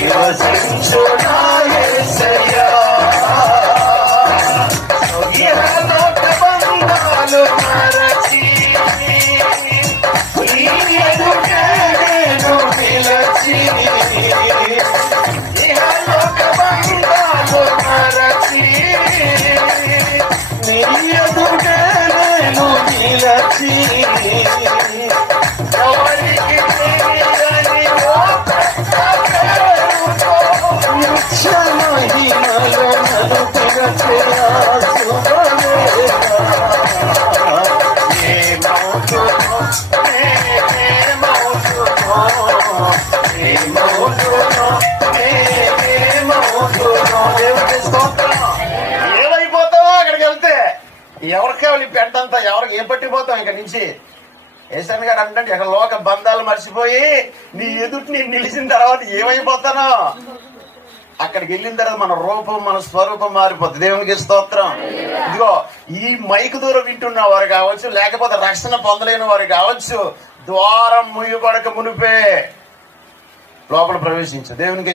నివసించునా యేసయ్యా ఇహలోక బంధాలు మరచి నీ ఎదుటే నేను నిలచి ఇహలోక బంధాలు మరచి నీ ఎదుటే నేను నిలచి ఎవరికి తెలియని మహిమలో నన్ను తిరచేయా ఏమైపోతావో అక్కడికి వెళ్తే ఎవరికి వెళ్ళి పెంటంతా ఎవరికి ఏం పట్టిపోతాం ఇక్కడ నుంచి. ఏసన్ గారు అంటే ఇక్కడ లోక బంధాలు మర్చిపోయి నీ ఎదుటి నేను నిలిచిన తర్వాత ఏమైపోతానో అక్కడికి వెళ్ళిన తర్వాత మన రూపం మన స్వరూపం మారిపోతుంది. దేవునికి స్తోత్రం. ఇదిగో ఈ మైకు దూరం వింటున్న వారు కావచ్చు, లేకపోతే రక్షణ పొందలేని వారు కావచ్చు, ద్వారం ముయ్యబడక మునిపే లోపల ప్రవేశించు. దేవునికి